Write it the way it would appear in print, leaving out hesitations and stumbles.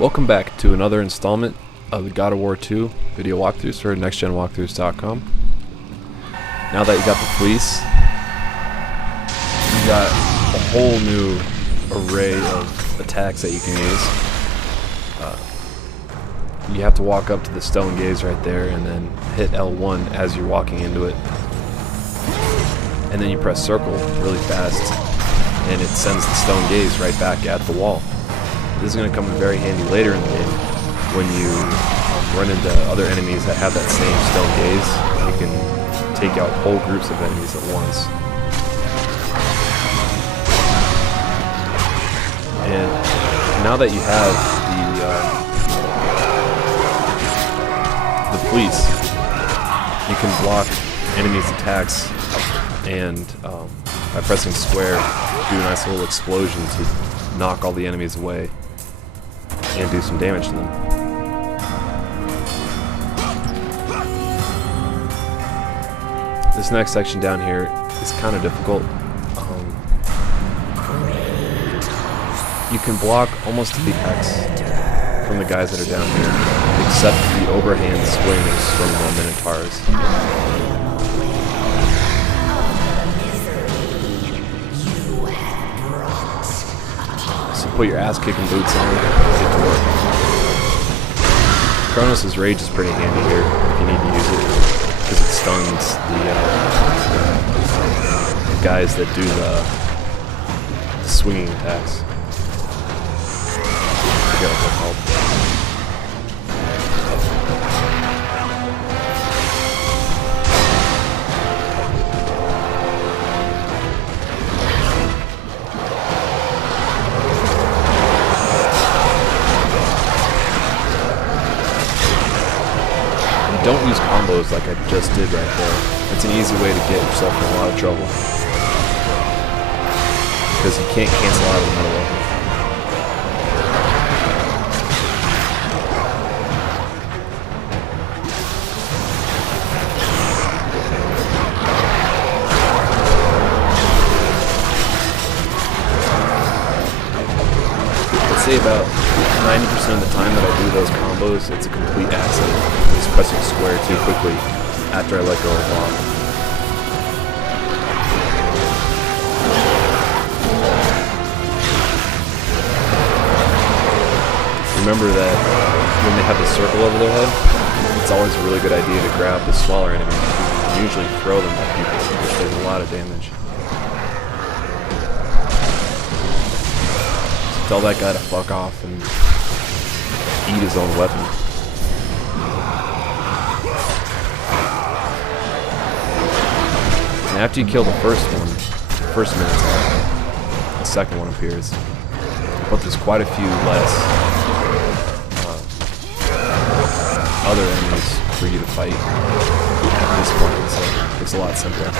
Welcome back to another installment of the God of War 2 video walkthroughs for nextgenwalkthroughs.com. Now that you got the fleece, you got a whole new array of attacks that you can use. You have to walk up to the stone gaze right there and then hit L1 as you're walking into it. And then you press circle really fast and it sends the stone gaze right back at the wall. This is going to come in very handy later in the game when you run into other enemies that have that same stone gaze. You can take out whole groups of enemies at once. And now that you have the fleece, you can block enemies' attacks and by pressing square do a nice little explosion to knock all the enemies away and do some damage to them. This next section down here is kind of difficult. You can block almost to the X from the guys that are down here, except the overhand swings from the Minotaurs. So put your ass-kicking boots on and get to work. Kronos' Rage is pretty handy here if you need to use it, because it stuns the guys that do the swinging attacks. I forget what they're called. Don't use combos like I just did right there. It's an easy way to get yourself in a lot of trouble, because you can't cancel out of the metal weapon. I'd say about 90% of the time that I do those combos, it's a complete accident. I'm just pressing square too quickly after I let go of the block. Remember that when they have the circle over their head, it's always a really good idea to grab the smaller enemies and usually throw them at people, which does a lot of damage. Tell that guy to fuck off and eat his own weapon. And after you kill the first one, the first Minotaur, the second one appears. But there's quite a few less other enemies for you to fight at this point, so it's a lot simpler.